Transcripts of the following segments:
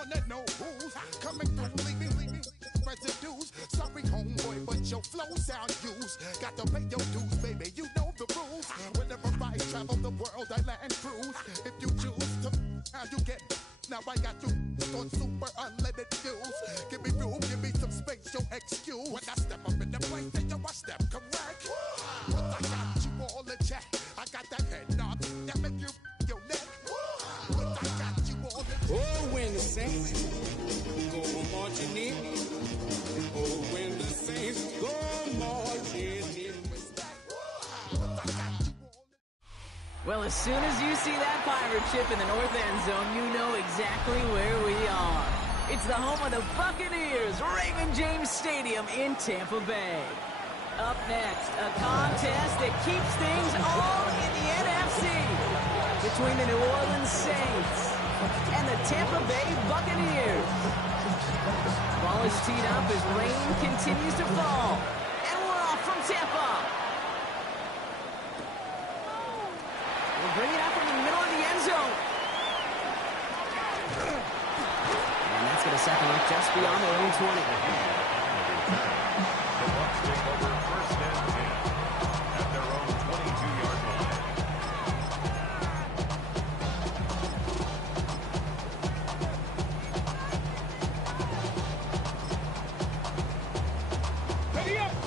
wanna know who's coming through, leaving residues. Sorry, homeboy, but your flow sound used. Got to pay your dues, baby. You know the rules. Whenever I travel the world, I land cruise. If you choose to, how you get. Now I got you on super unleaded fuels. Give me room, give me some space, your excuse. When I step up in the place, then you I step correct. But I got you all in check. I got that head nod that make you your neck. But I got you all in check. Oh, when the Saints go marching in. Oh, when the Saints go marching in. Well, as soon as you see that pirate ship in the north end zone, you know exactly where we are. It's the home of the Buccaneers, Raymond James Stadium in Tampa Bay. Up next, a contest that keeps things all in the NFC between the New Orleans Saints and the Tampa Bay Buccaneers. Ball is teed up as rain continues to fall, and we're off from Tampa. We'll bring it out from the middle of the end zone. And that's going to set them up just beyond their own 20. The Bucs take over first and 10 at their own 22-yard line.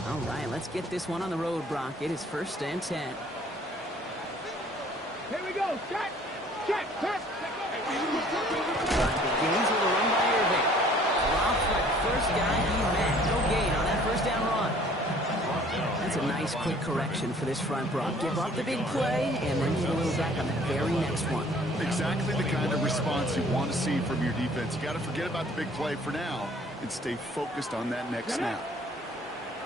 All right, let's get this one on the road, Brock. It is first and 10. Here we go. Check. Check. Check. Begins with a run by Irving. Off for the first guy he met. No gain on that first down run. That's a nice quick correction for this front, Brock. Give up the big play and then get a little back on the very next one. Exactly the kind of response you want to see from your defense. You got to forget about the big play for now and stay focused on that next snap.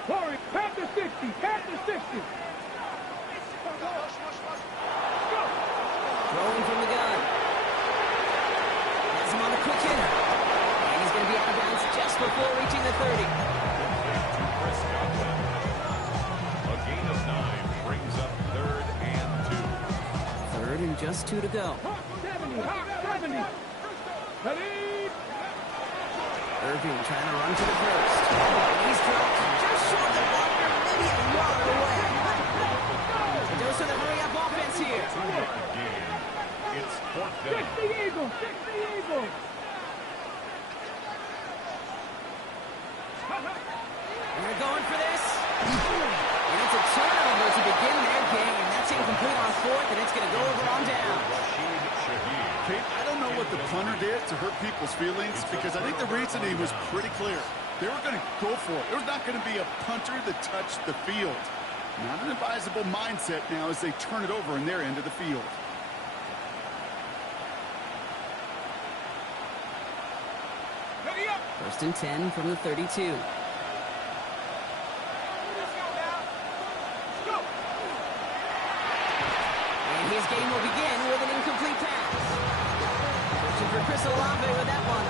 Corey, pat the 60. Pat the 60. Throwing from the gun. Has him on the quick hitter. And he's going to be out of bounds just before reaching the 30. A gain of 9 brings up 3rd and 2. Third and just 2 to go. 70. 70. Irving trying to run to the first. He's dropped just short of the blocker, maybe a yard away. The dose of the hurry-up offense here. It's 4th down. 60 Eagles. 60 Eagles. They're going for this. And it's a turnover to begin their game. That's incomplete on 4th, and it's going to go over on down. Kate, I don't know what the punter did to hurt people's feelings because I think the reasoning was pretty clear. They were going to go for it. There's not going to be a punter that touched the field. Not an advisable mindset now as they turn it over in their end of the field. First and 10 from the 32. And his game will begin with an incomplete pass. Searching for Chris Olave with that one.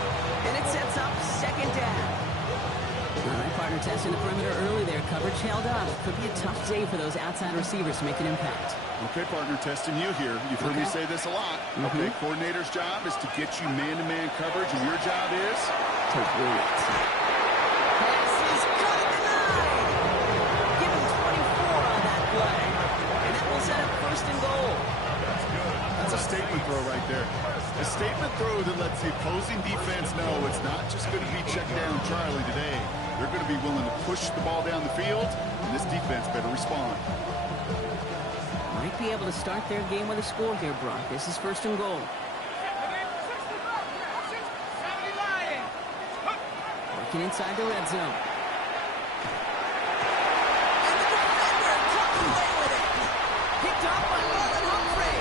And it sets up second down. All right, partner testing the perimeter early there. Coverage held up. Could be a tough day for those outside receivers to make an impact. Okay, partner, testing you here. You've heard me say this a lot. Okay, coordinator's job is to get you man-to-man coverage, and your job is to wait. Pass is caught at the 9. Give him 24 on that play. And that will set up first and goal. That's a statement throw right there. A statement throw that lets the opposing defense know it's not just going to be check down Charlie today. They're going to be willing to push the ball down the field, and this defense better respond. Might be able to start their game with a score here, Brock. This is first and goal. Working inside the red zone. And the defender comes away with it. Picked off by Marlon Humphrey.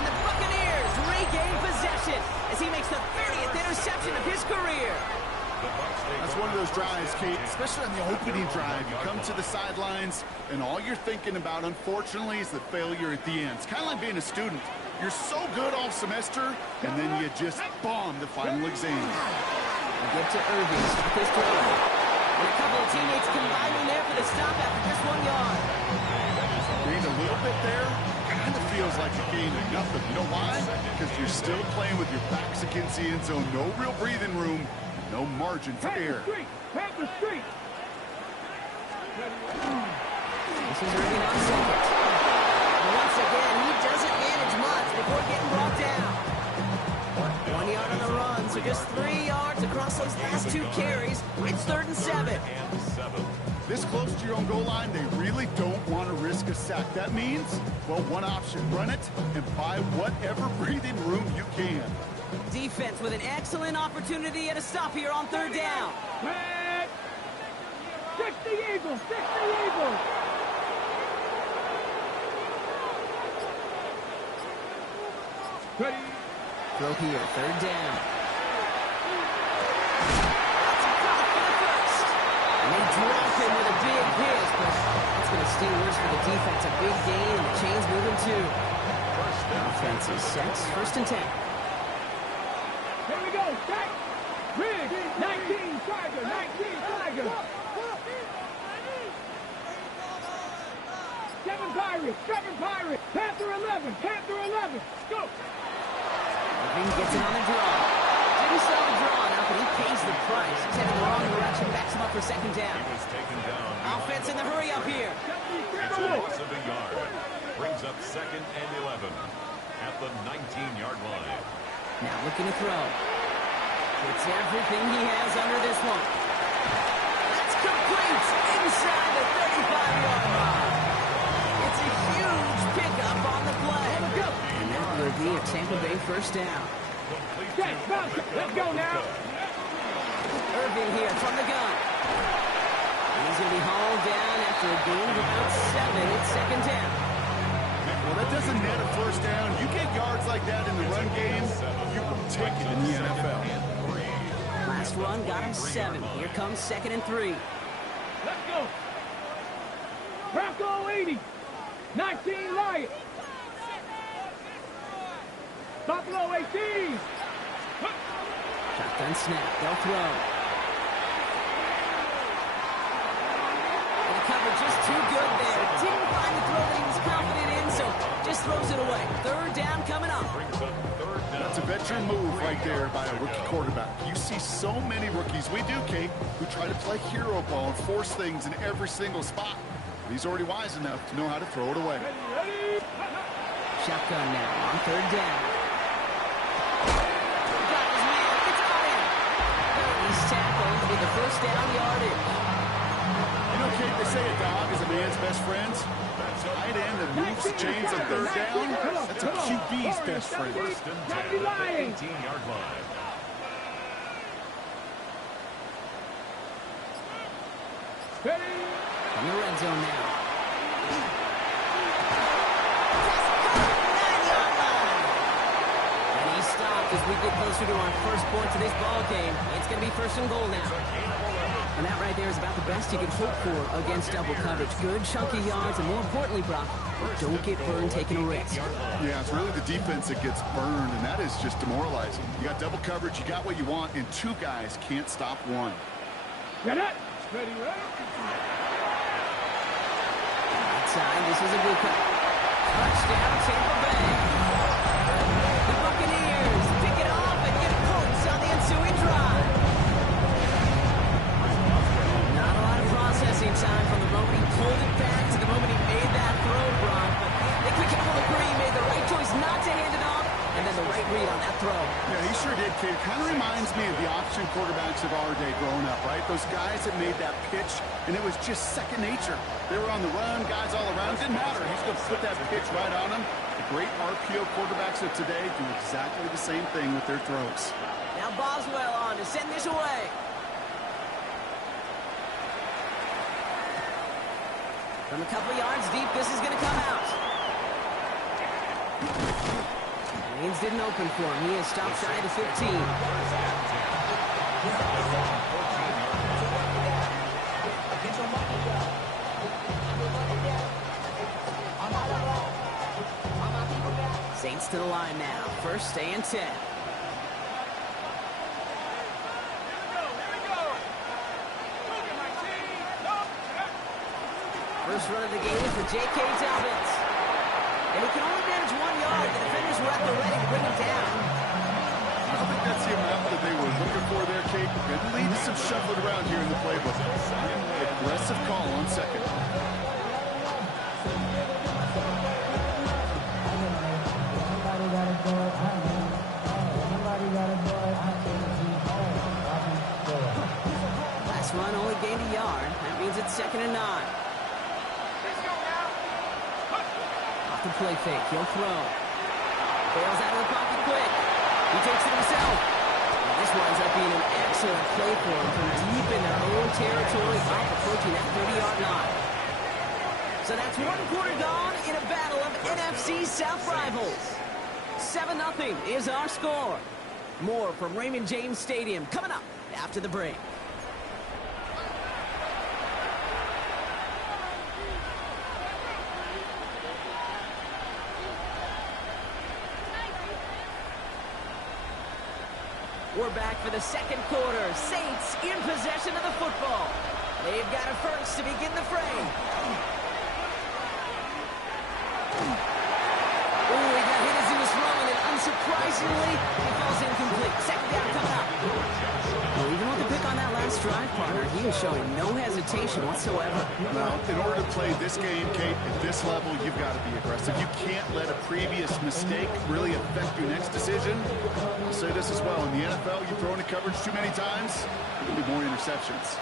And the Buccaneers regain possession as he makes the 30th interception of his career. That's one of those drives, Kate, especially on the opening drive. You come to the sidelines, and all you're thinking about, unfortunately, is the failure at the end. It's kind of like being a student. You're so good all semester, and then you just bomb the final exam. We get to Irving, stop his throw. And a couple of teammates combining there for the stop after just 1 yard. Gained a little bit there. Kind of feels like a gain of nothing. You know why? Because you're still playing with your backs against the end zone. No real breathing room. No margin for error. Panther Street. This is Irving on second. And once again, he doesn't manage much before getting brought down. 1 yard on the run, so just 3 yards across those last 2 carries. It's 3rd and 7. This close to your own goal line, they really don't want to risk a sack. That means, well, one option, run it and buy whatever breathing room you can. Defense with an excellent opportunity at a stop here on 3rd down. Red. 60 Eagles. 60 Eagles. Ready. Throw here, 3rd down. And they drop him with a big hit, but that's going to steal worse for the defense. A big gain, and the chain's moving too. Offense is set. 1st and 10. Here we go. Back. Rig. 19 Tiger. 19 Tiger. 7 Pirates. 7 Pirates. Panther 11. Panther 11. Go. Irving gets it on the draw. Didn't sell the draw now, but he pays the price. He's headed the wrong direction. Backs him up for 2nd down. He was taken down. Offense in the hurry up here. It's a loss of a yard. Brings up 2nd and 11 at the 19-yard line. Now looking to throw. It's everything he has under this one. That's complete inside the 35-yard line. It's a huge pickup on the play. And that will be a Tampa Bay 1st down. Let's go now. Irving here from the gun. And he's going to be hauled down after a gain of about 7. It's 2nd down. Well, that doesn't net a 1st down. You get yards like that in the run game, you will take it in the NFL. Last run got him 7. Here comes 2nd and 3. Let's go. Bronco 80. 19 Lions. Buffalo 18. Shotgun snap. They'll throw. And the cover just too good there. Didn't find the throw that he was confident in, so just throws it away. 3rd down coming up. That's a veteran move right there by a rookie quarterback. You see so many rookies, we do, Kate, who try to play hero ball and force things in every single spot. He's already wise enough to know how to throw it away. Shotgun now on 3rd down. Got his man. It's on him. He's tackled with the 1st down yardage. You know, Kate, they say a dog is a man's best friend. Tight end that moves the chains on 3rd down, that's a QB's best friend. 1st and 10 at the 18-yard line. From the red zone now. 9-yard line. And he stopped as we get closer to our 1st point to this ball game. It's going to be 1st and goal now. And that right there is about the best you can hope for against double coverage. Good chunky yards, and more importantly, Brock, don't get burned taking a risk. Yeah, it's really the defense that gets burned, and that is just demoralizing. You got double coverage, you got what you want, and 2 guys can't stop one. Get it. Ready, ready. Outside, this is a good cut. Touchdown, Tampa Bay. The Buccaneers pick it off and get points on the ensuing drive. Not a lot of processing time from the moment he pulled it back to the moment he made that throw, Brock. But they quickly will agree he made the right choice not to hand it off, and then the right read on that throw. Yeah, he sure did, kid. Kind of reminds me of the option quarterbacks of our day growing up, right? Those guys that made that pitch, and it was just second nature. They were on the run, guys all around. Didn't matter. He's going to put that pitch right on them. The great RPO quarterbacks of today do exactly the same thing with their throws. Now Boswell on to send this away. From a couple of yards deep, this is going to come out. Lanes didn't open for him. He is stopped shy of the 15. Saints to the line now. 1st and 10. First run of the game for J.K. Dobbins. And he can only manage 1 yard. The defenders were at the ready to bring him down. I don't think that's the amount that they were looking for there, Kate. Going to lead to some shuffling around here in the playbook. Aggressive call on second. Last run only gained a yard. That means it's 2nd and 9. Off the play fake. He'll throw. Bails out of the pocket quick. He takes it himself. And this winds up being an excellent play for him from deep in their own territory, up approaching that 30-yard line. So that's 1 quarter gone in a battle of NFC South rivals. 7-0 is our score. More from Raymond James Stadium coming up after the break. We're back for the 2nd quarter. Saints in possession of the football. They've got it first to begin the fray. Oh, he got hit as he was throwing it. Unsurprisingly, he falls incomplete. 2nd down coming up. Well, even with the pick on that last drive, partner, he is showing no hesitation whatsoever. Well, in order to play this game, Kate, at this level, you've got to be aggressive. You can't let a previous mistake really affect your next decision. I'll say this as well. In the NFL, you throw into coverage too many times, there'll be more interceptions.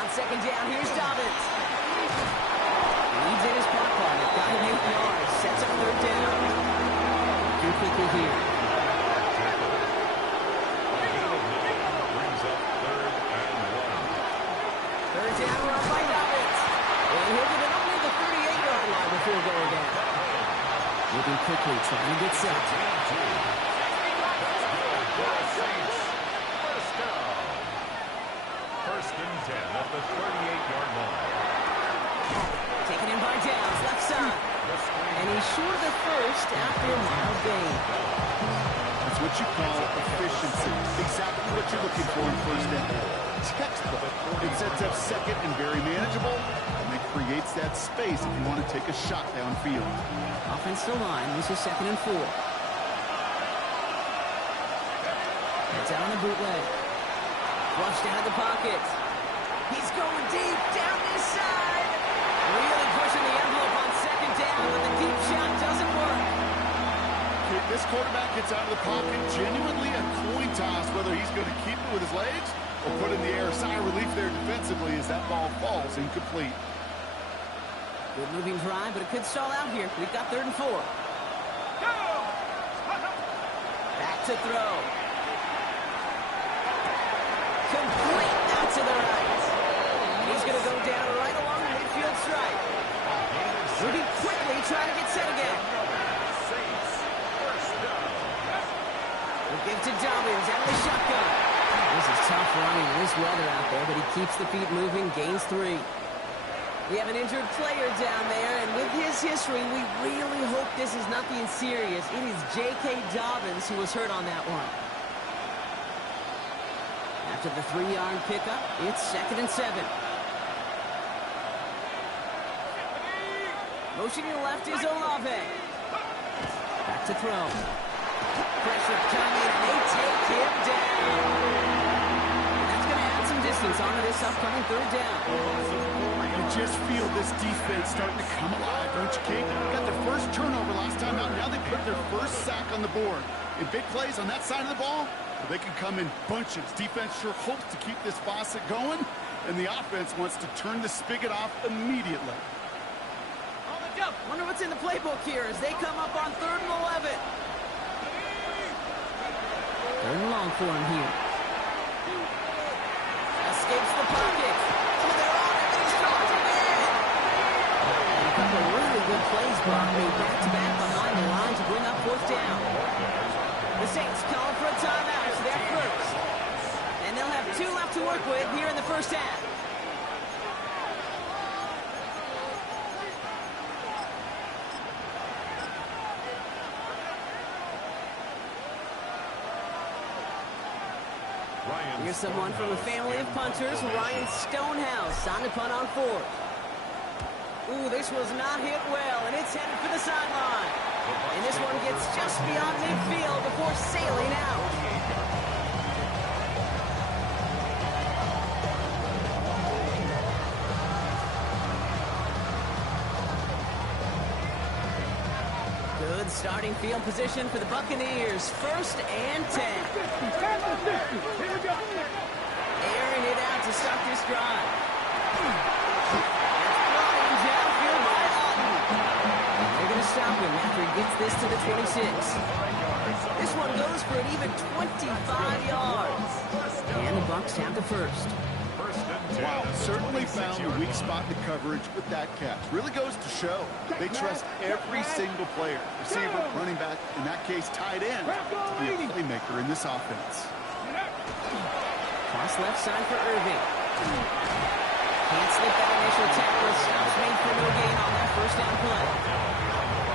On 2nd down, here's Dobbins. Leads in his punt partner. Got him 8 yards. Sets up 3rd down. Do quickly here. Brings up 3rd and 1. 3rd down run by Dobbins. And he'll get it only the 38-yard line before going down. Moving quickly, trying to get set. First and 10 at the 38-yard line. Taken in by Downs, left side. And he's short of the first after a mild gain. That's what you call efficiency. Exactly what you're looking for in first down. Textbook. It sets up second and very manageable, and it creates that space if you want to take a shot downfield. Offensive line, this is 2nd and 4. It's out on the bootleg. Flushed out of the pocket. He's going deep down this side. Really pushing the envelope on 2nd down, but the deep shot doesn't work. This quarterback gets out of the pocket, genuinely a coin toss whether he's going to keep it with his legs or put in the air. Sigh of relief there defensively as that ball falls incomplete. Good moving drive, but it could stall out here. We've got 3rd and 4. Back to throw. Complete out to the right. He's going to go down right along the midfield stripe. Moving quickly, trying to get set again. We'll give to Dobbins out of the shotgun. This is tough running in this weather out there, but he keeps the feet moving, gains 3. We have an injured player down there, and with his history, we really hope this is nothing serious. It is J.K. Dobbins who was hurt on that one. After the 3-yard pickup, it's 2nd and 7. Motioning left is Olave. Back to throw. Pressure coming, and they take him down. And that's going to add some distance onto this upcoming 3rd down. You just feel this defense starting to come alive, don't you, Kate? Got their first turnover last time out. Now they put their first sack on the board. In big plays on that side of the ball, they can come in bunches. Defense sure hopes to keep this faucet going, and the offense wants to turn the spigot off immediately. Wonder what's in the playbook here as they come up on 3rd and 11. 3rd and long for him here. Escapes the pocket. Oh, they're on it. He's charging in. And a couple of really good plays brought me back-to-back behind the line to bring up 4th down. The Saints calling for a timeout. It's their first. And they'll have 2 left to work with here in the first half. Here's someone from a family of punters, Ryan Stonehouse, on to punt on 4th. Ooh, this was not hit well, and it's headed for the sideline. And this one gets just beyond midfield before sailing out. Good starting field position for the Buccaneers. 1st and 10. Here we go. Airing it out to start this drive. Flying downfield by Otten. They're going to stop him after he gets this to the 26. This one goes for an even 25 yards. And the Bucs have the first. Wow, certainly found the weak spot in the coverage with that catch. Really goes to show they trust every single player, receiver, running back, in that case tight end, to be a playmaker in this offense. Cross left side for Irving. Can't slip that initial tackle. Stops made for no gain on that 1st down play.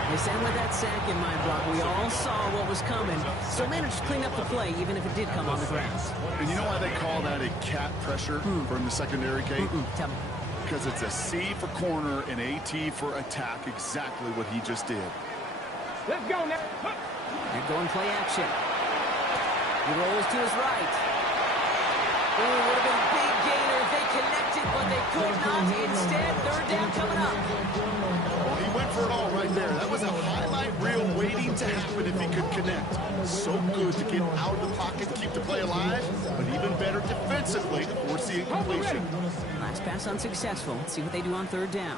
They said with that sack in my block, we all saw what was coming. So managed to clean up the play, even if it did come on the ground. And you know why they call that a cat pressure from the secondary, Kate? Tell me. Because it's a C for corner and AT for attack, exactly what he just did. Let's go now. They're going play action. He rolls to his right. Ooh, would have been a big gainer if they connected, but they could not. Instead, 3rd down coming up. Well, he went for it all right there. That was a highlight reel waiting to happen if he could connect. So good to get out of the pocket, keep the play alive, but even better defensively to force the incompletion. Last pass unsuccessful. Let's see what they do on 3rd down.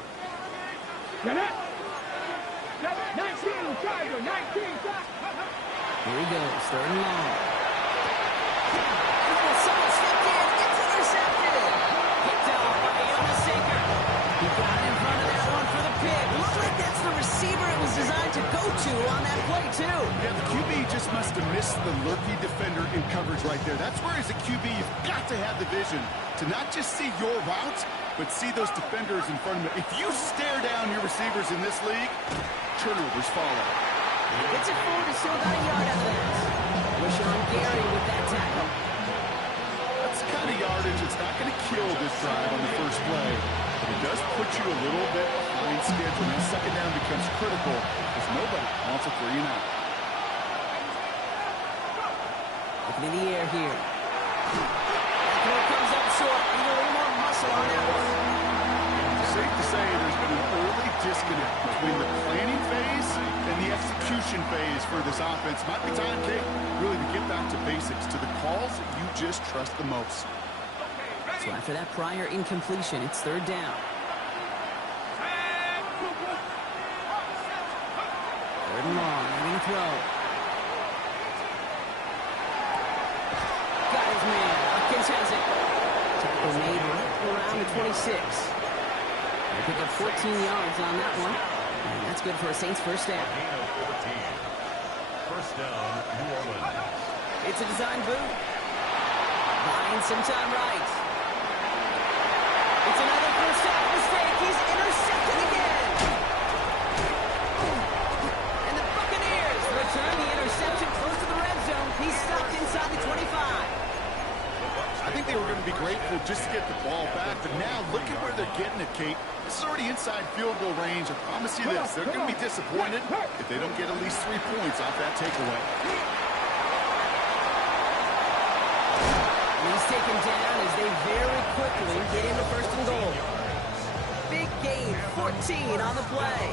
19 Tiger, 19 Tiger. Here he goes, 3rd and long. Someone stepped in, it's intercepted. Picked off by Yonasaker. He got in front of that one for the pick. Looks like that's the receiver it was designed to go to on that play, too. Yeah, the QB just must have missed the lurky defender in coverage right there. That's where, as a QB, you've got to have the vision to not just see your route, but see those defenders in front of you. If you stare down your receivers in this league, turnovers follow. Gets it forward, and still got a yard out of that. Rashawn Gary with that tackle. That's the kind of yardage that's not going to kill this drive on the first play, but it does put you a little bit behind schedule. And 2nd down becomes critical because nobody wants a 3 and out. Looking in the air here. That throw comes up short. Need a little more muscle on that one. Safe to say there's been an early disconnect between the planning phase and the execution phase for this offense. Might be time, Kate, really to get back to basics, to the calls that you just trust the most. So after that prior incompletion, it's 3rd down. 3rd and long, running the throw. Got his man. Hopkins has it. Tackle made right around the 26. They pick up 14 yards on that one. And that's good for a Saints 1st down. Gain of 14. 1st down, New Orleans. It's a design boot. Buying some time right. It's another 1st down mistake. He's intercepted again. And the Buccaneers return the interception close to the red zone. He's stopped inside the 25. I think they were going to be grateful just to get the ball back, but now look at where they're getting it, Kate. This is already inside field goal range. I promise you this, they're going to be disappointed if they don't get at least 3 points off that takeaway. He's taken down as they very quickly get into 1st and goal. Big gain, 14 on the play.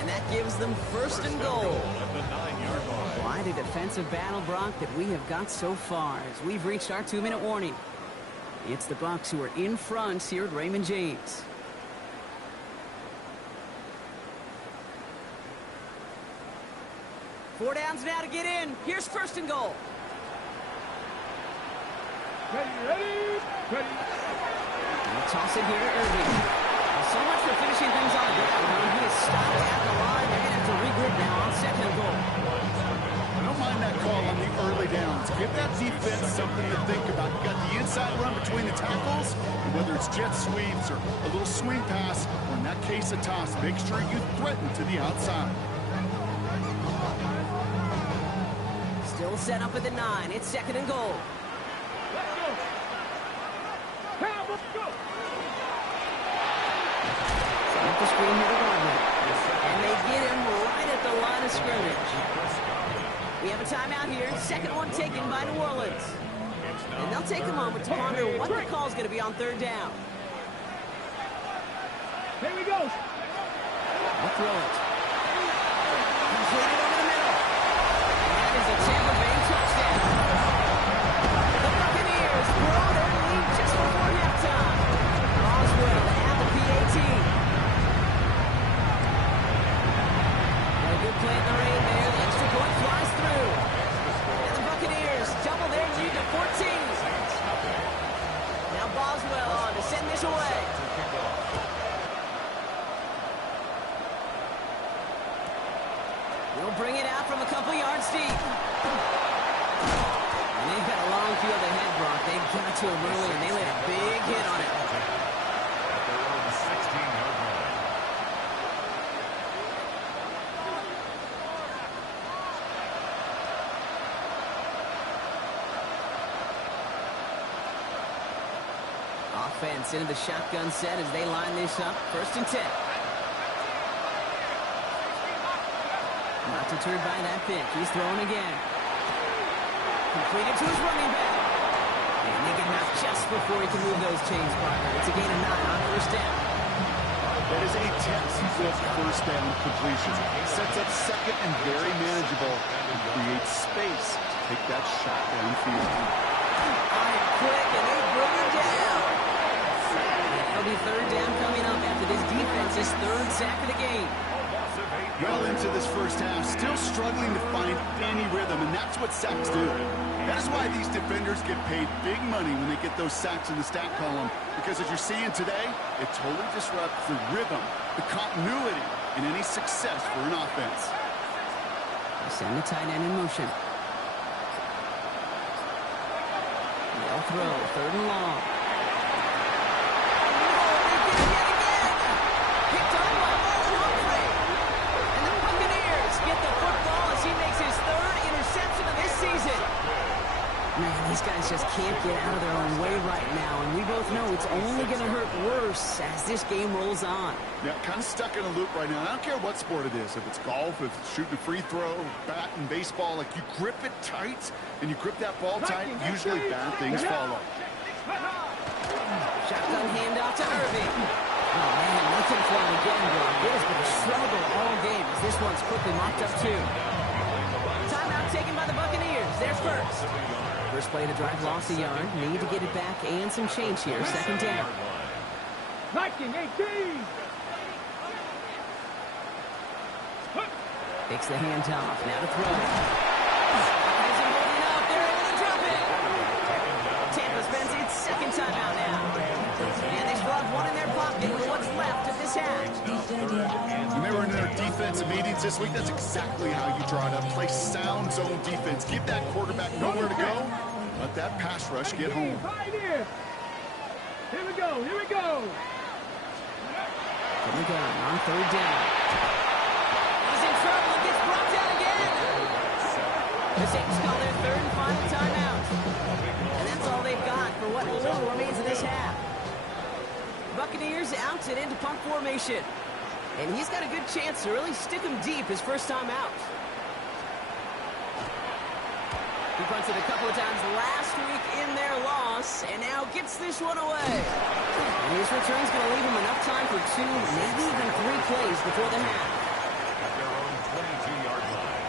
And that gives them 1st and goal. At the 9-yard line. Quite a defensive battle, Brock, that we have got so far as we've reached our 2-minute warning. It's the Bucs who are in front here at Raymond James. Four downs now to get in. Here's 1st and goal. Ready. We'll toss it here to Irving. Well, so much for finishing things on the ground. He is stopped at the line. They're going to have to regroup now on 2nd and goal. I don't mind that call on the early downs. Give that defense something to think about. You got the inside run between the tackles, and whether it's jet sweeps or a little swing pass, or in that case a toss, make sure you threaten to the outside. Still set up at the 9. It's 2nd and goal. Let's go. Let's go. So Up the screen here to Rodman. And they get him right at the line of scrimmage. We have a timeout here. Second one taken by New Orleans. And they'll take a moment to ponder what the call is going to be on third down. Here we go. They'll throw it. Completed over the middle. And that is a Tampa Bay touchdown. The Buccaneers grow their lead just before halftime. Boswell at the PAT. Got a good play in the rain there. The extra point flies through. And the Buccaneers double their lead to 14. Now Boswell on to send this away. They'll bring it out from a couple yards deep. And they've got a long field ahead, Brock. They got to him early, and they laid a big hit on it. At their own 16-yard line. Offense into the shotgun set as they line this up. 1st and 10. Not deterred by that pick. He's throwing again. Completed to his running back. And they get him out just before he can move those chains, partner. It's a gain of 9 on 1st down. That is a textbook first down completion. Sets up second and very manageable and creates space to take that shot downfield. Iron quick, and they bring him down. And it'll be 3rd down coming up after this defense's 3rd sack of the game. Well into this first half, still struggling to find any rhythm, and that's what sacks do. That is why these defenders get paid big money when they get those sacks in the stat column, because as you're seeing today, it totally disrupts the rhythm, the continuity, and any success for an offense. They send the tight end in motion. They'll throw, 3rd and long. Man, these guys just can't get out of their own way right now, and we both know it's only going to hurt worse as this game rolls on. Yeah, kind of stuck in a loop right now. I don't care what sport it is. If it's golf, if it's shooting a free throw, bat and baseball, like you grip it tight and you grip that ball tight, usually bad things follow. Shotgun handoff to Irving. Oh, man, nothing for him again, bro. It has been a struggle all game as this one's quickly mocked up, too. Timeout taken by the Buccaneers. They're first. First play of the drive, lost a yard. Need to get it back and some change here. 2nd down. 19, 18. Takes the handoff. Now to throw. Isn't holding up. They're able to drop it. Tampa spends its 2nd timeout now. And they still have one in their pocket with what's left of this half. Remember in their defensive meetings this week, that's exactly how you draw it up. Play sound zone defense. Give that quarterback nowhere to go. Let that pass rush get home. Right here. Here we go. Here we go. From the gun on 3rd down. He's in trouble and gets brought down again. The Saints call their 3rd and final timeout. And that's all they've got for what little remains of this half. Buccaneers out and into punt formation. And he's got a good chance to really stick him deep his first time out. He punted a couple of times last week in their loss, and now gets this one away. And his return's going to leave him enough time for 2, maybe even 3 plays before the half. At their own 22-yard line.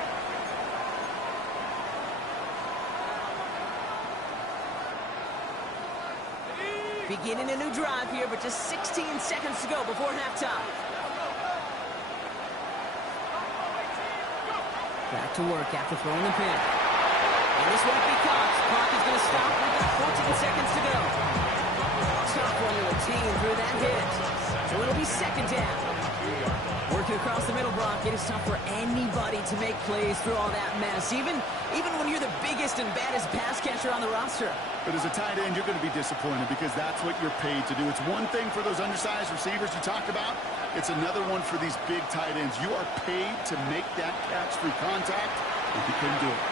Beginning a new drive here, but just 16 seconds to go before halftime. Back to work after throwing the pin. And this won't be caught. Clock is going to stop. We've got 14 seconds to go. Tough one to attain through that hit. So it'll be 2nd down. Working across the middle, Brock, it is tough for anybody to make plays through all that mess, even when you're the biggest and baddest pass catcher on the roster. But as a tight end, you're going to be disappointed because that's what you're paid to do. It's one thing for those undersized receivers you talked about. It's another one for these big tight ends. You are paid to make that catch through contact, and you couldn't do it.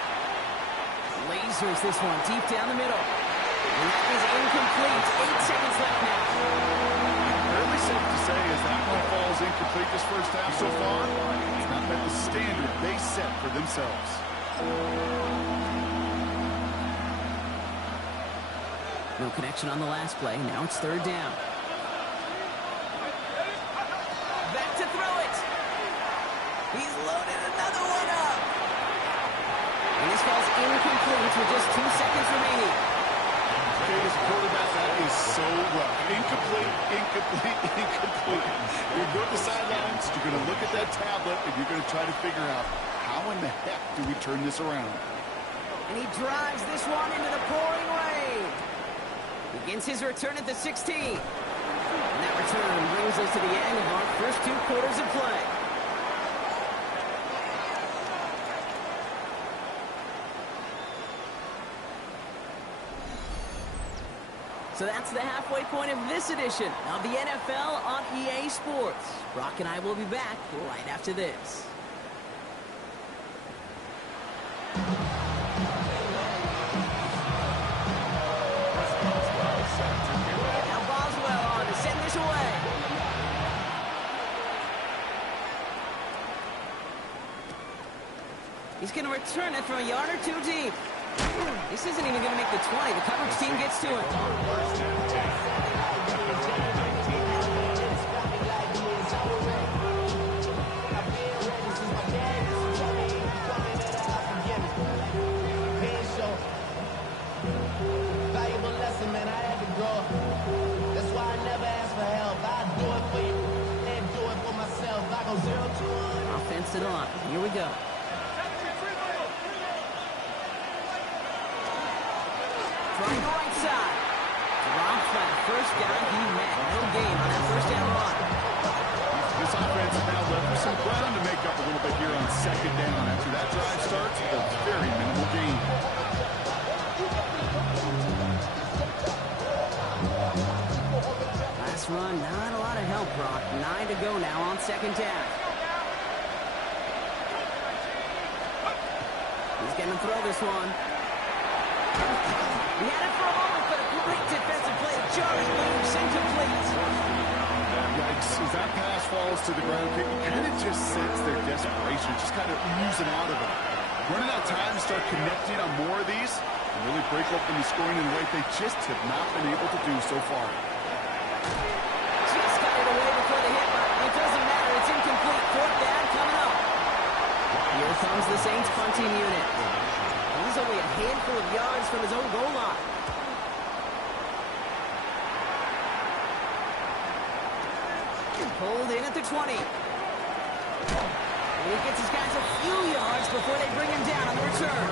Lasers this one deep down the middle. And that is incomplete. 8 seconds left now. Early safe to say as that one falls incomplete this first half so far, it's not met the standard they set for themselves. No connection on the last play. Now it's third down. Back to throw it. He's loaded another one up. And this falls incomplete with just 2 seconds remaining. Davis, quarterback, that is so rough. Incomplete, incomplete, incomplete. You're going to the sidelines, you're going to look at that tablet, and you're going to try to figure out how in the heck do we turn this around. And he drives this one into the pouring rain. Begins his return at the 16. And that return brings us to the end of our first 2 quarters of play. So that's the halfway point of this edition of the NFL on EA Sports. Brock and I will be back right after this. Now Boswell on to send this away. He's going to return it from a yard or 2 deep. This isn't even going to make the 20. The coverage team gets to it. Valuable lesson, man. I had to grow. That's why I never ask for help. I do it for you and do it for myself. I go 0-2-1. Offense to the line. Here we go. Trying the right side. Drop flat. First down, he met. No gain on that first down run. This offense is now left with some ground to make up a little bit here on second down. After that drive starts, a very minimal gain. Last run, not a lot of help, Brock. 9 to go now on second down. He's going to throw this one. He had it for a moment, but a great defensive play. Jarring moves, incomplete. Yikes. As that pass falls to the ground, you kind of just sense their desperation, just kind of oozing out of it. Running out of time to start connecting on more of these and really break open the scoring in a way they just have not been able to do so far. Just got it away before the hit, but it doesn't matter. It's incomplete. Fourth down coming up. Here comes the Saints punting unit. He's only a handful of yards from his own goal line. Pulled in at the 20. And he gets his guys a few yards before they bring him down on the return.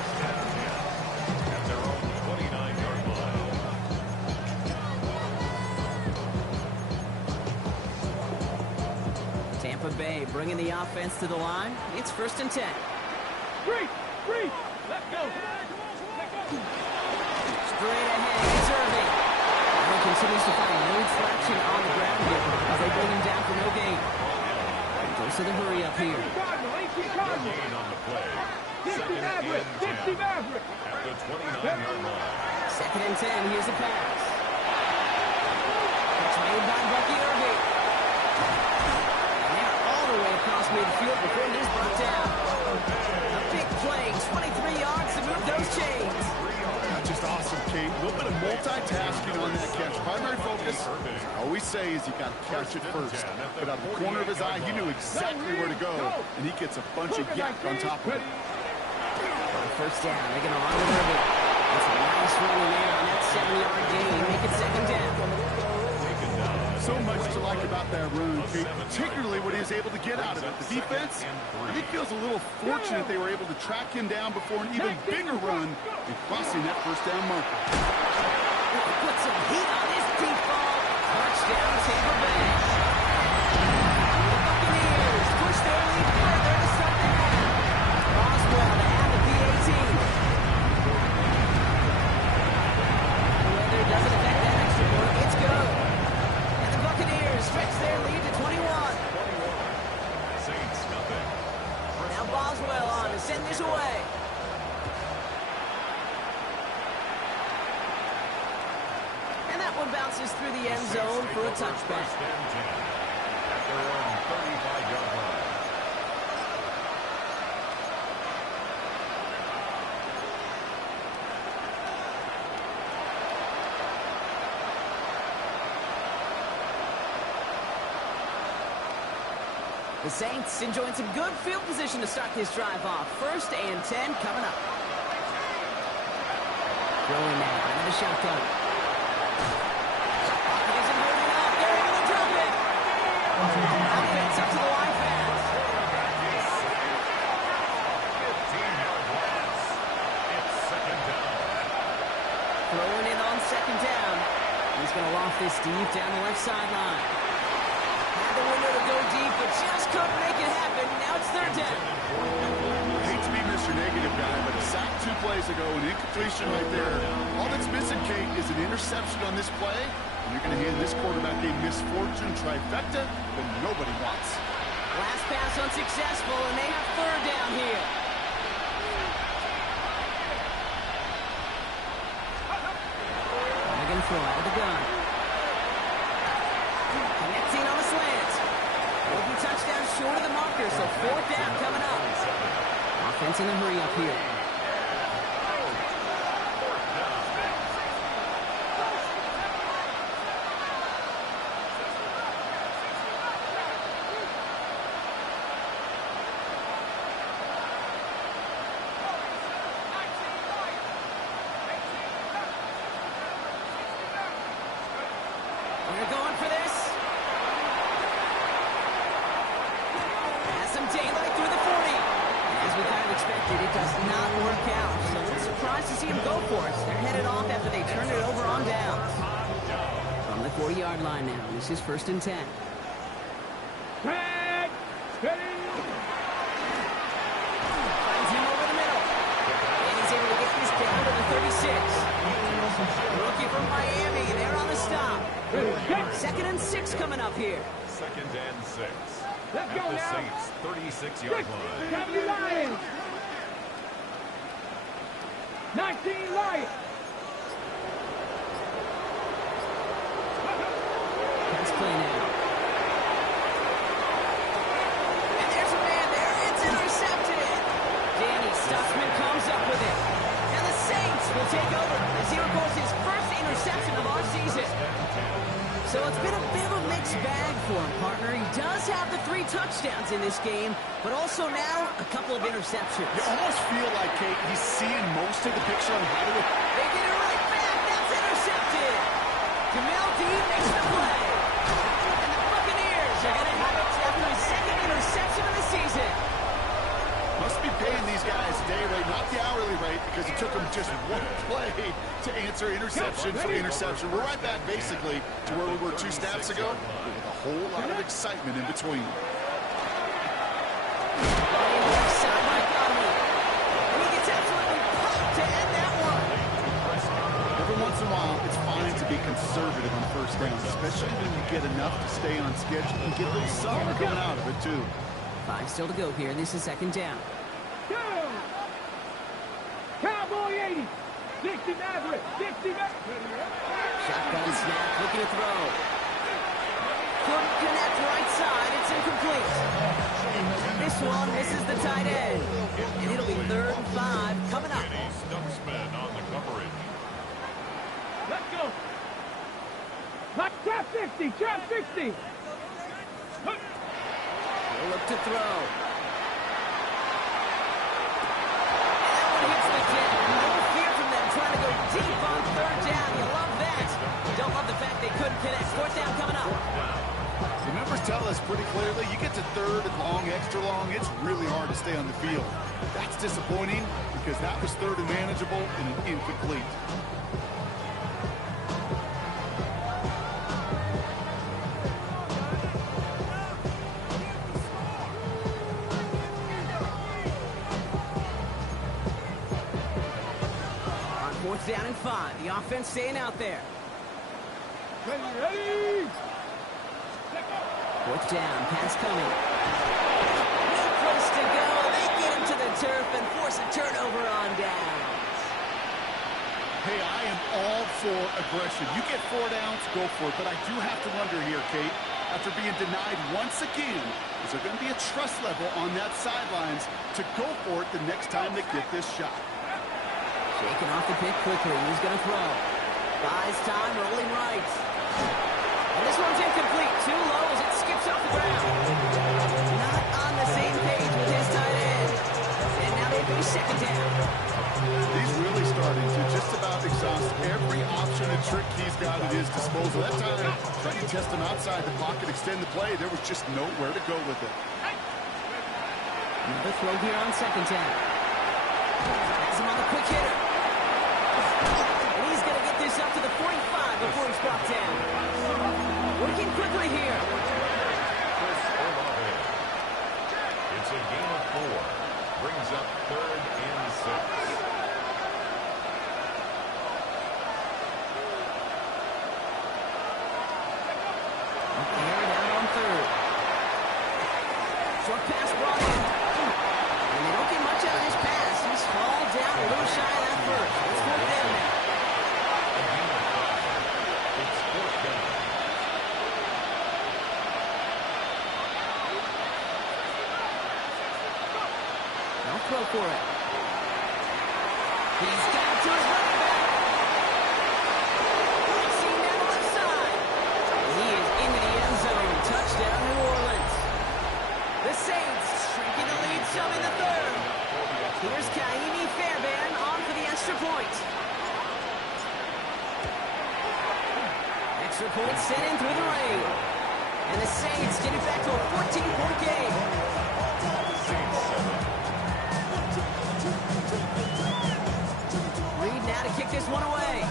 At their own 29-yard line. Tampa Bay bringing the offense to the line. It's 1st and 10. Free! Let's go! Straight ahead, it's Irving. He continues to find no traction on the ground here as they bring him down for no gain. Goes to the hurry up here. Cardinal, Cardinal. Gain on the play. 60 Maverick, 60 Maverick. At the 29-yard line. 2nd and 10, here's a pass. Catch made by Bucky Irving. And they're all the way across midfield before it is brought down. A big play, 23 yards to move those chains. Just awesome, Kate. A little bit of multitasking on that catch. Primary focus, I always say, is you got to catch it first. But out of the corner of his eye, he knew exactly where to go, and he gets a bunch of yak on top of it. First down, they're going to run with Irving. That's a nice run in there on that 7-yard gain. Make it 2nd down. So much to like about that run, Kate, particularly what he was able to get out of it. The defense, I think, feels a little fortunate they were able to track him down before an even bigger run and crossing that first down marker. Put some heat on this deep ball. Touchdown, Tampa Bay. The Buccaneers push their lead further to start the half. Boswell to have the PAT. Weather doesn't affect that extra point. It's good. And the Buccaneers stretch their lead to 21. Saints nothing. Now Boswell on to send this away. one bounces through the end zone for a touchback. First and 10 at their own 35-yard line. The Saints enjoying some good field position to start this drive off. First and 10 coming up. Throwing now, another shotgun. Isn't moving up. They're able to drop it. Offense up to the line fast. 15-yard loss. It's second down. Throwing in on second down. He's going to loft this deep down the left sideline. Had the window to go deep, but just couldn't make it happen. Now it's third down. I hate to be Mr. Negative guy, but a sack 2 plays ago, an incompletion right there. All that's missing, Kate, is an interception on this play. And you're going to hand this quarterback a misfortune trifecta that nobody wants. Last pass unsuccessful, and they have third down here. They're going to throw out of the gun. Connecting on the slant. Open touchdown short of the marker, so fourth down coming up. Offense in a hurry up here. We're going for this. Has some daylight through the 40. As we kind of expected, it does not work out. So we're surprised to see him go for it. They're headed off after they turned it over on downs. From the 40-yard line now, this is first and 10. Tag! Steady! Finds him over the middle. And he's able to get this down to the 36. Rookie from Miami, they're on the stop. Second and 6 coming up here. Second and 6. Let's at go the now. Saints' 36-yard line. 70 Lions! 19 Lions! Pass play now. And there's a man there. It's intercepted. Danny Stutzman comes up with it. And the Saints will take over as he records his first interception of our season. So it's been a bit of a mixed bag for him, partner. He does have the 3 touchdowns in this game, but also now a couple of interceptions. You almost feel like, Kate, he's seeing most of the picture on how to... They get it right back. That's intercepted. Jamel Dean makes the play. And the Buccaneers are going to have it after his second interception of the season. Must be paying these guys day rate, not the hourly rate, because it took them just one play to answer interception for interception. We're right back, basically, to where we were 2 snaps ago, with a whole lot of excitement in between. Side by Godwin. And he gets absolutely pumped to end that one. Every once in a while, it's fine to be conservative on first down, especially when you get enough to stay on schedule and get a little something coming out of it, too. 5 still to go here. This is second down. Go! Cowboy 80! 60 Maverick! 60 Maverick! Shotgun snap, looking to throw. Couldn't connect right side. It's incomplete. This one misses the tight end. And it'll be third and 5 coming up. Danny Stutzman on the coverage. Let's go! Trap 60! Trap 60! They'll look to throw. That one hits the deck. No fear from them trying to go deep on third down. You love that. You don't love the fact they couldn't connect. Fourth down coming up. The numbers tell us pretty clearly, you get to third and long, extra long, it's really hard to stay on the field. That's disappointing because that was third and manageable and an incomplete. On fourth down and 5. The offense staying out there. Ready! Fourth down, pass coming. No place to go. They get him to the turf and force a turnover on downs. Hey, I am all for aggression. You get 4 downs, go for it. But I do have to wonder here, Kate, after being denied once again, is there going to be a trust level on that sidelines to go for it the next time they get this shot? Shaking off the pick quickly. He's going to throw. Buys time, rolling right. And this one's incomplete. Too low as it skips off the ground. Not on the same page with his tight end. And now they face second down. He's really starting to just about exhaust every option and trick he's got at his disposal. That time, trying to test him outside the pocket, extend the play, there was just nowhere to go with it. Another throw here on second down. Has him on the quick hitter. And he's going to get this up to the 45 before he's brought down. Working quickly here. It's a gain of 4. Brings up 3rd and 6. Short pass brought in. And they don't get much out of this pass. He's hauled down a little shy of that first. It's 4th down now. It's 4th down. Now throw for it. He's got it to his running back. Racing down the left side. And he is into the end zone. Touchdown, New Orleans. The Saints shrinking the lead some in the 3rd. Here's Kaimi Fairbairn on for the extra point. Extra point sent in through the rain. And the Saints get it back to a 14-point game. Reed now to kick this one away.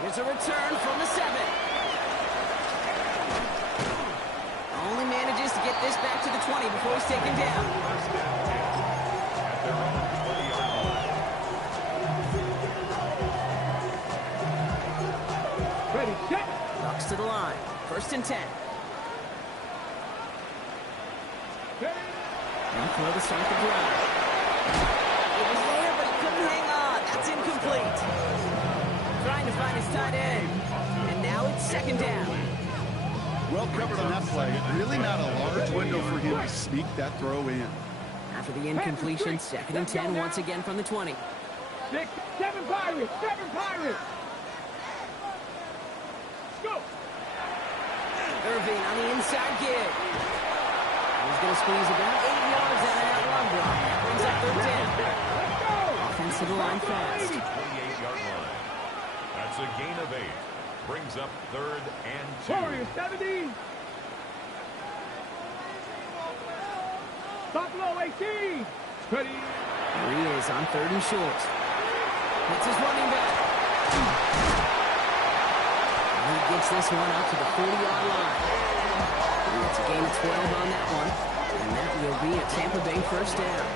Here's a return from the 7. Only manages to get this back to the 20 before he's taken down. At their own 20-yard line. Ready, set. Bucks to the line. 1st and 10. And throw to start the drive. It was there, but he couldn't hang on. That's incomplete. Trying to find his tight end. And now it's 2nd down. Well covered on that play. Really not a large window for him to sneak that throw in. After the incompletion, 2nd and 10 once again from the 20. 6, 7 Pirates, 7 Pirates. Go. Irving on the inside gig. He's going to squeeze about 8 yards out of that run block. That brings up 3rd down. Offensive line fast. 28-yard line. That's a gain of 8. Brings up 3rd and 2. Warriors 70. Buffalo 18. Ready. Here he is on 3rd and short. Hits his running back. And he gets this one out to the 40-yard line. And it's a gain of 12 on that one. And that will be a Tampa Bay 1st down.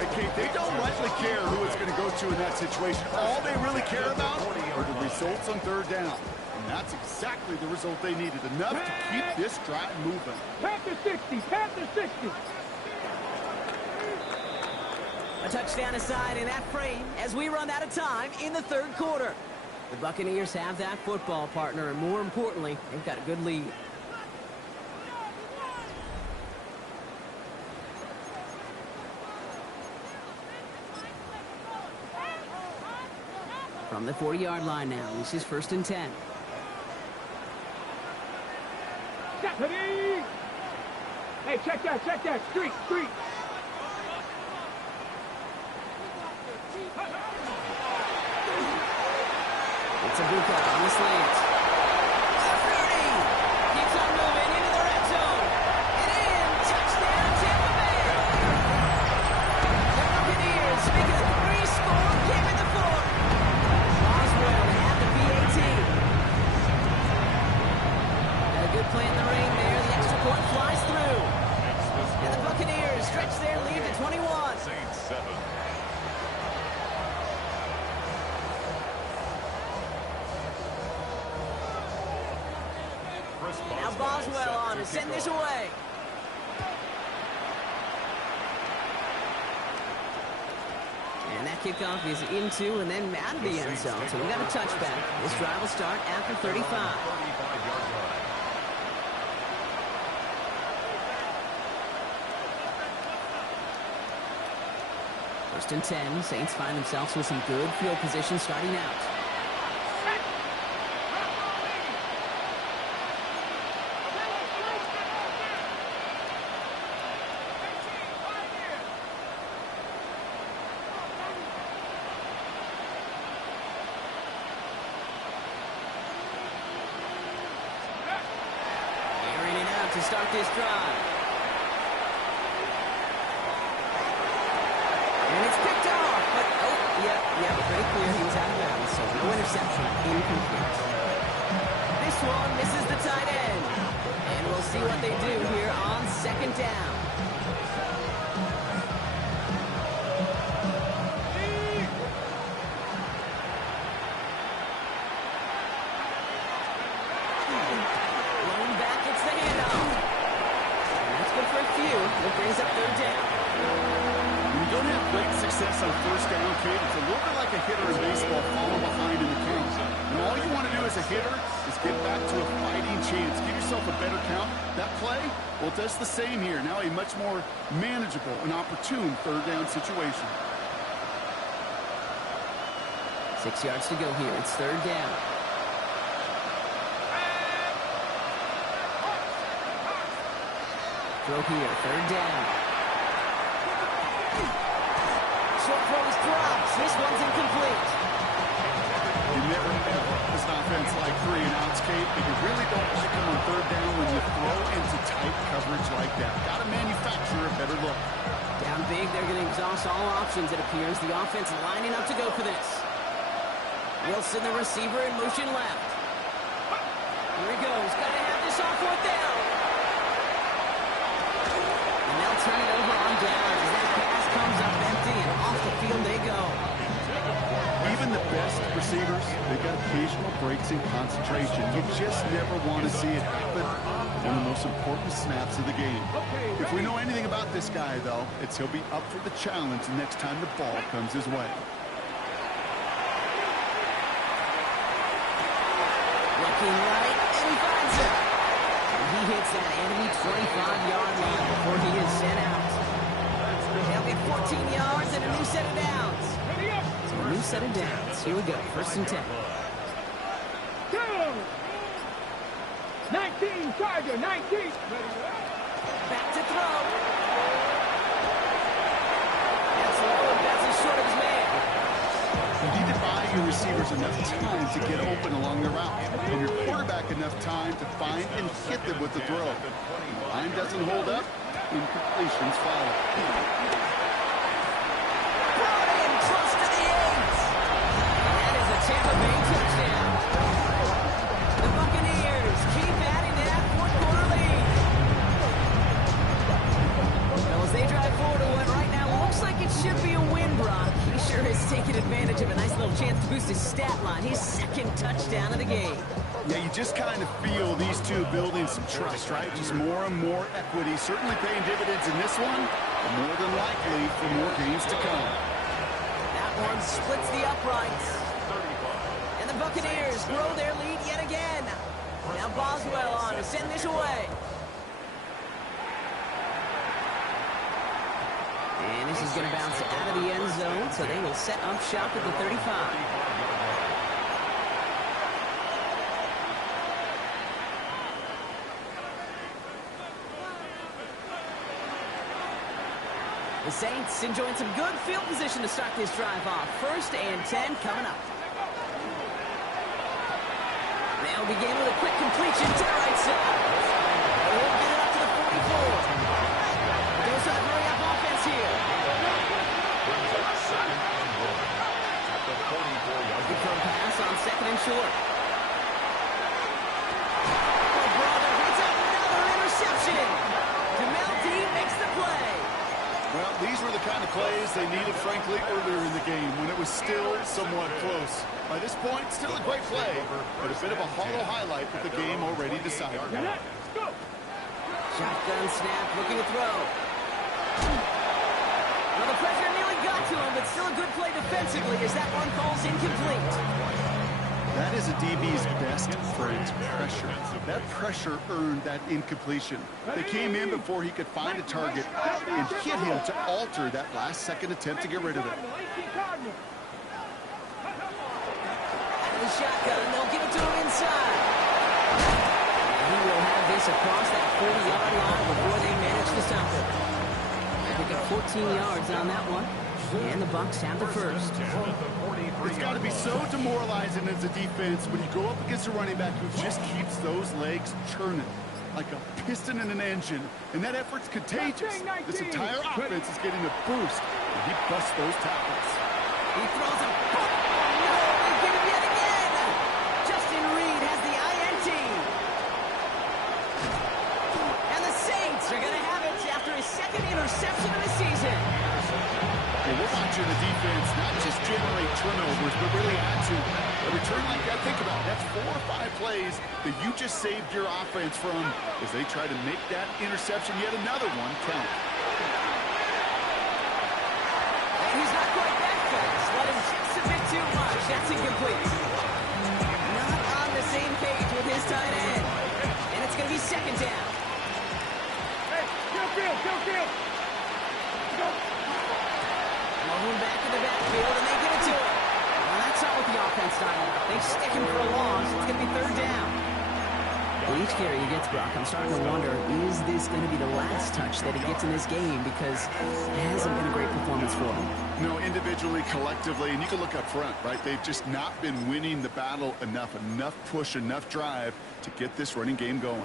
Hey, Kate, they don't rightly care who it's going to go to in that situation. All they really care about are the results on 3rd down. And that's exactly the result they needed. Enough to keep this drive moving. Panther 60, Panther 60. A touchdown aside in that frame as we run out of time in the 3rd quarter. The Buccaneers have that football partner, and more importantly, they've got a good lead. From the 40-yard line now, this is 1st and 10. Stephanie! Hey, check that. Street. It's a Buka on the slant. 30! Keeps on moving into the red zone. And in, touchdown Tampa Bay! The Buccaneers make it a 3-score game in the 4th. Boswell at the PAT. Got a good play in the rain there. The extra point flies through. And the Buccaneers stretch their lead to 21. Saints 7. Now Boswell on to send this away. And that kickoff is into and then out of the end zone. So we got a touchback. This drive will start after 35. 35-yard line. First and 10. Saints find themselves with some good field position starting out. To start this drive. And it's picked off, but yeah, pretty clear he was out of bounds, so no interception, incomplete. This one misses the tight end. And we'll see what they do here on second down. It brings up third down. When you don't have great success on first down, Kate, it's a little bit like a hitter in baseball falling behind in the count. And all you want to do as a hitter is get back to a fighting chance. Give yourself a better count. That play, well, it does the same here. Now a much more manageable and opportune third down situation. 6 yards to go here. It's third down. Throw here, third down. Short throw is dropped. This one's incomplete. You never ever, as an offense like 3 and outs, Kate, but you really don't like them on third down when you throw into tight coverage like that. Got to manufacture a better look. Down big, they're going to exhaust all options, it appears. The offense lining up to go for this. Wilson, the receiver, in motion left. Here he goes. Got to have this on fourth down. Turn it over on down as that pass comes up empty and off the field they go. Even the best receivers, they've got occasional breaks in concentration. You just never want to see it happen on the most important snaps of the game. If we know anything about this guy, though, it's he'll be up for the challenge the next time the ball comes his way. Looking right, and he finds it. He hits that enemy 25-yard line before he is sent out. They'll get 14 yards and a new set of downs. So a new set of downs. Here we go. First and 10. 19, Tiger, 19. Back to throw. That's low. That's as short of his man. You need to buy your receivers enough time to get open along the route, and your quarterback enough time to find and hit them with the throw. The line doesn't hold up, incompletions follow. Brought in close to the 8. That is a Tampa Bay touchdown. The Buccaneers keep adding to that fourth-quarter lead. Well, as they drive forward to what right now looks like it should be a win, Brock. He sure has taken advantage of a nice little chance to boost his stat line. His second touchdown of the game. Yeah, you just kind of feel these two building some trust, right? Just more and more equity. Certainly paying dividends in this one, but more than likely for more games to come. That one splits the uprights. And the Buccaneers grow their lead yet again. Now Boswell on to send this away. And this is going to bounce out of the end zone, so they will set up shop at the 35. The Saints enjoying some good field position to start this drive off. First and 10 coming up. They'll begin with a quick completion to the right side. They'll get it up to the 44. Goes to the hurry-up offense here. Brings up second and 1 at the 44-yard Good throw pass on second and short. Oh, brother, it's another interception. Jamel Dean makes the play. Well, these were the kind of plays they needed, frankly, earlier in the game when it was still somewhat close. By this point, still a great play, but a bit of a hollow highlight with the game already decided. Shotgun snap, looking to throw. Well, the pressure nearly got to him, but still a good play defensively as that one falls incomplete. That is a DB's best friend, pressure. That pressure earned that incompletion. They came in before he could find a target and hit him to alter that last-second attempt to get rid of it. The shotgun, they'll give it to him inside. And he will have this across that 40-yard line before they manage to stop it. They got 14 yards on that one, and the Bucs have the first. It's got to be so demoralizing as a defense when you go up against a running back who just keeps those legs churning like a piston in an engine, and that effort's contagious. This entire offense is getting a boost, and he busts those tackles. He throws it. Oh, no, they get him yet again. Justin Reed has the INT. And the Saints are going to have it after his second interception of the season. And we're watching the defense not just generate turnovers, but really add to a return like that. Think about it. That's 4 or 5 plays that you just saved your offense from as they try to make that interception, yet another one, count. And he's not quite that fast. Let him just a bit too much. That's incomplete. Not on the same page with his tight end. And it's going to be second down. Hey, kill field. Go. Moving back in the backfield, and they give it to him. Well, that's not what the offense started out. They stick him for a loss. It's going to be third down. Well, each carry he gets, Brock, I'm starting to wonder, is this going to be the last touch that he gets in this game? Because it hasn't been a great performance for him. No, individually, collectively, and you can look up front, right? They've just not been winning the battle enough push, enough drive to get this running game going.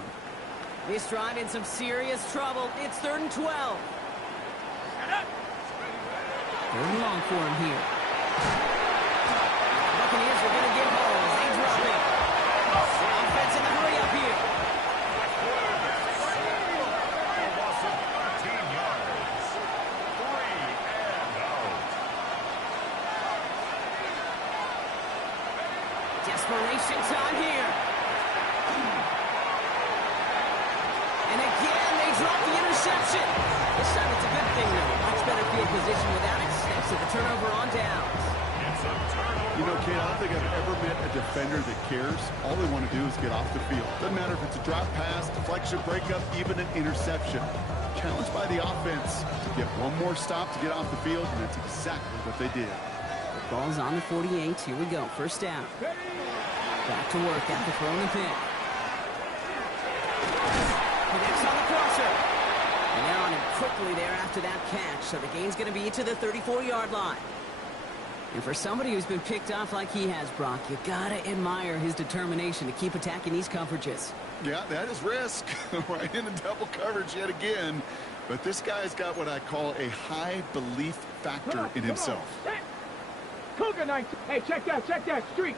This drive in some serious trouble. It's 3rd and 12. Third and long for him here. Buccaneers are going to get home as they drop it. Offense in the hurry up here. Loss of 13 yards. 3 and out. Desperation time here. And again, they drop the interception. This time it's a good thing, though. Much better field position without it. Steps to the turnover on downs. It's a turnover. You know, Kate, I don't think I've ever met a defender that cares. All they want to do is get off the field. Doesn't matter if it's a drop pass, deflection, breakup, even an interception. Challenged by the offense to get one more stop to get off the field, and that's exactly what they did. The ball's on the 48. Here we go. First down. Back to work after throwing the pick. Connects on the crosser. And they're on him quickly there after that catch. So the gain's going to be to the 34-yard line. And for somebody who's been picked off like he has, Brock, you got to admire his determination to keep attacking these coverages. Yeah, that is risk. Right into double coverage yet again. But this guy's got what I call a high belief factor in himself. Cougar 19. Hey, check that. Street.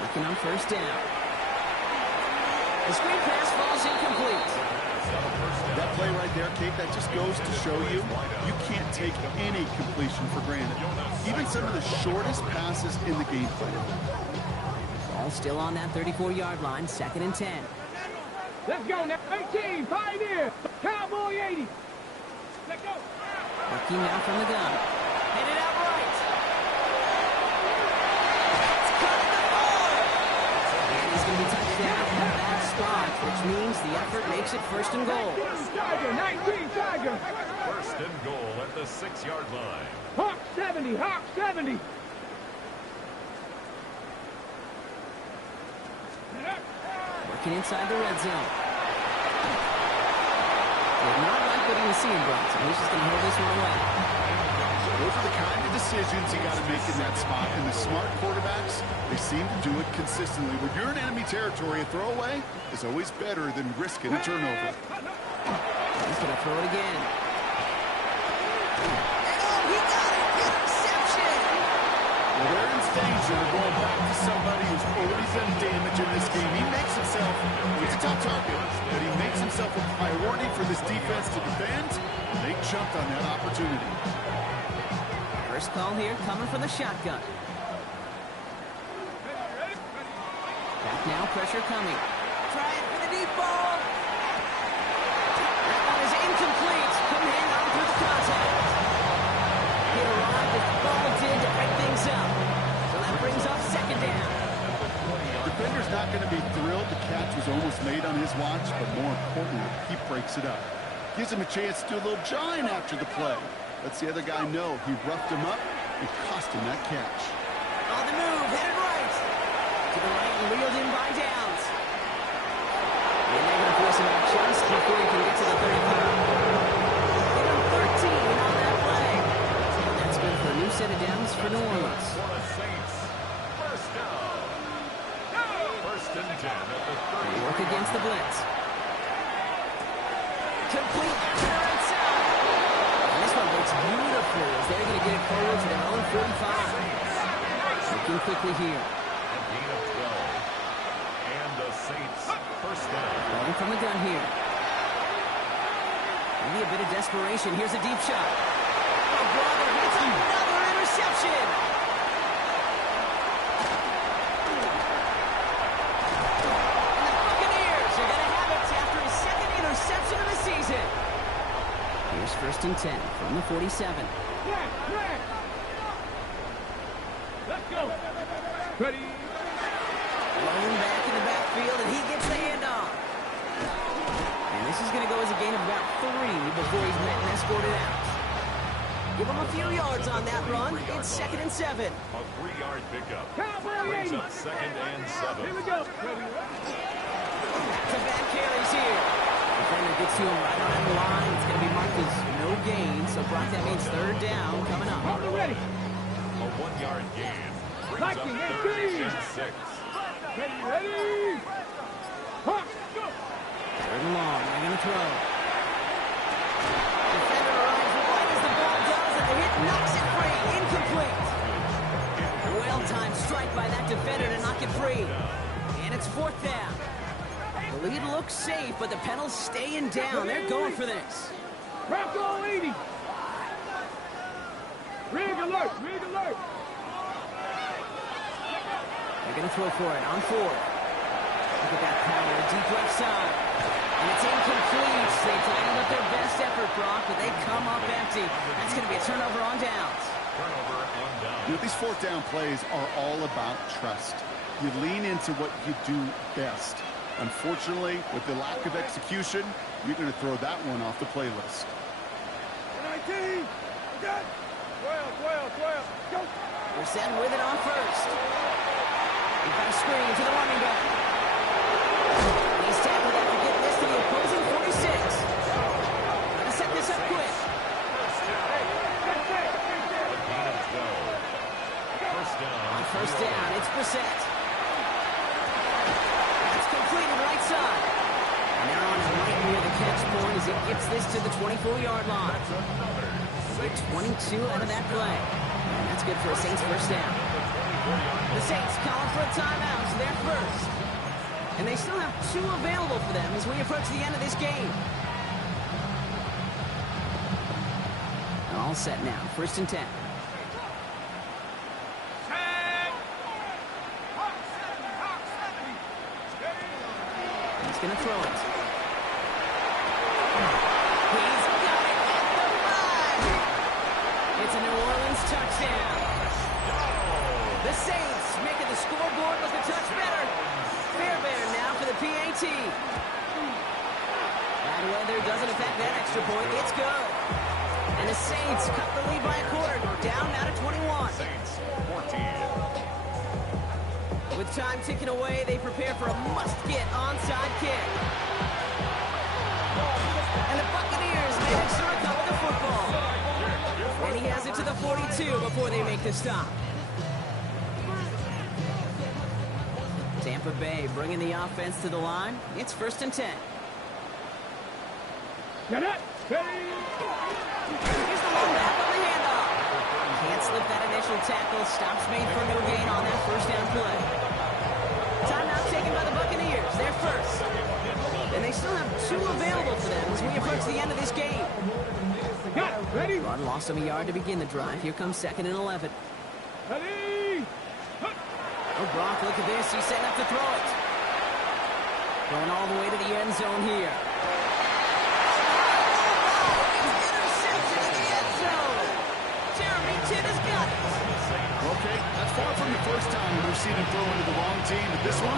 Looking on first down. The screen pass falls incomplete. That play right there, Kate, that just goes to show you can't take any completion for granted. Even some of the shortest passes in the game plan. Ball still on that 34-yard line, 2nd and 10. Let's go now. 18, Pioneer. Cowboy 80. Let's go. Working now from the gun. Headed out right. It's cut at the 4. And he's going to be touched down at that spot, which means the effort makes it 1st and goal. 19 Tiger. 1st and goal at the 6-yard line. Hawk 70. Working inside the red zone. Did not like what he was seeing, Brock, so he's just going to hold this one away. Those are the kind of decisions you got to make in that spot. And the smart quarterbacks, they seem to do it consistently. When you're in enemy territory, a throwaway is always better than risking a turnover. He's going to throw it again. And he got it! Interception! Well, they're in danger of going back to somebody who's already done damage in this game. He makes himself, he's a tough target, but he makes himself a priority for this defense to defend. They jumped on that opportunity. First call here coming from the shotgun. Back now, pressure coming. Trying for the deep ball. That one is incomplete. Couldn't hang on through the his watch, but more importantly, he breaks it up. Gives him a chance to do a little jawing after the play. Lets the other guy know he roughed him up and cost him that catch. On the move, headed right. To the right and reeled in by Downs. And they're going to force him out just before he can get to the 35. Get him 13 on that play. And that's good for a new set of downs for New Orleans. For the Saints, first down. First and 10 at the 30. They work against the blitz. Complete after inside. And this one looks beautiful as they're going to get it forward to their own 45. Looking quickly here. A gain of 12. And the Saints, first down. Going from the gun here. Maybe a bit of desperation. Here's a deep shot. Oh, brother, it's another interception. And the Buccaneers are going to have it after his second interception of the season. Here's first and 10 from the 47. Let's go. Ready. Blown back in the backfield, and he gets the handoff. And this is going to go as a gain of about 3 before he's met and escorted out. Give him a few yards on that run. It's second and 7. A 3-yard pickup. Cowboy Brings 80. up second and 7. Here we go. Ready. Back carries here. Defender gets to him right on the line. It's going to be marked as no gain. So, Brock, that means third down coming up. Hold it ready. A 1-yard gain. Brings up Liking, third 18. and 6. Ready. Huh. Go. Third and long. They're going to throw. Defender arrives right as the ball does, and the hit knocks it free. Incomplete. Well-timed strike by that defender to knock it free. And it's fourth down. The lead looks safe, but the Penals staying down. They're going for this. Bronco 80. Rig alert. Rig alert. They're going to throw for it on 4. Look at that power, deep left side. And it's incomplete. They tightened up their best effort, Brock, but they come up empty. That's going to be a turnover on downs. Turnover on down. You know, these fourth down plays are all about trust. You lean into what you do best. Unfortunately, with the lack of execution, you're going to throw that one off the playlist. 19. Got 12. Go. We're set with it on first. We've got a screen to the running back. He's tackled after getting this to the opposing 46. Gotta set this up quick. First down. On first down, it's Brissett. It's completed right side. And they're on right near the catch point as he gets this to the 24-yard line. Get 22 out of that play. And that's good for a Saints first down. The Saints calling for a timeout, so they're first. And they still have 2 available for them as we approach the end of this game. All set now, first and 10. He's going to throw it. He's got it at the 5. It's a New Orleans touchdown. The Saints making the scoreboard look a touch better. Fairbairn now for the PAT. Bad weather doesn't affect that extra point. It's good. And the Saints cut the lead by a quarter. Down now to 21. Saints, 14. With time ticking away, they prepare for a must-get onside kick. And the Buccaneers manage to recover the football. And he has it to the 42 before they make the stop. Tampa Bay bringing the offense to the line. It's first and 10. Get it. Ready. Here's the long back on the handoff. Can't slip that initial tackle. Stops made for no gain on that first down play. Timeout taken by the Buccaneers. They're first. And they still have 2 available for them as we approach the end of this game. Got it. Ready. Run lost him a yard to begin the drive. Here comes second and 11. Ready. Oh, Brock, look at this. He's setting up to throw it. Going all the way to the end zone here. Interception in the end zone. Jeremy Titt has got it. Okay, that's far from the first time we've seen him throw into the wrong team, but this one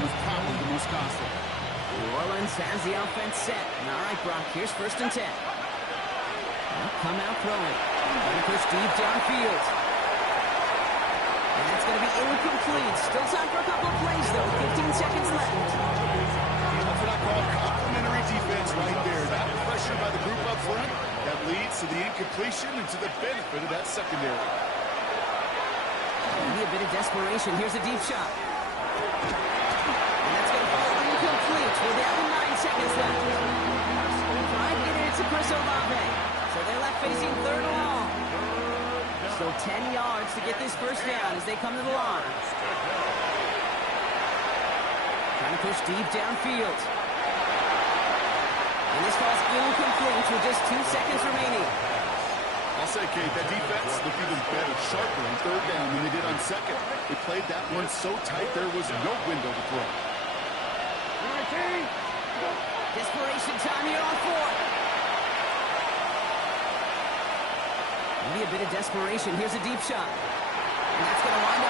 was probably the most costly. New Orleans has the offense set. All right, Brock, here's 1st and 10. They'll come out throwing. Going to push deep downfield. And that's going to be incomplete. Still time for a couple of plays, though. 15 seconds left. That's what I call complimentary defense right there. That pressure by the group up front, that leads to the incompletion and to the benefit of that secondary. Maybe a bit of desperation. Here's a deep shot. And that's going to fall incomplete. We're down to 9 seconds left. Trying to get it to Chris Olave. So they're left facing 3rd and long. So 10 yards to get this 1st down as they come to the line. Trying to push deep downfield. And this falls incomplete with just 2 seconds remaining. I'll say, Kate, that defense looked even better, sharper on 3rd down than they did on 2nd. They played that one so tight there was no window to throw. Desperation time here on 4th. Maybe a bit of desperation. Here's a deep shot. And that's going to wind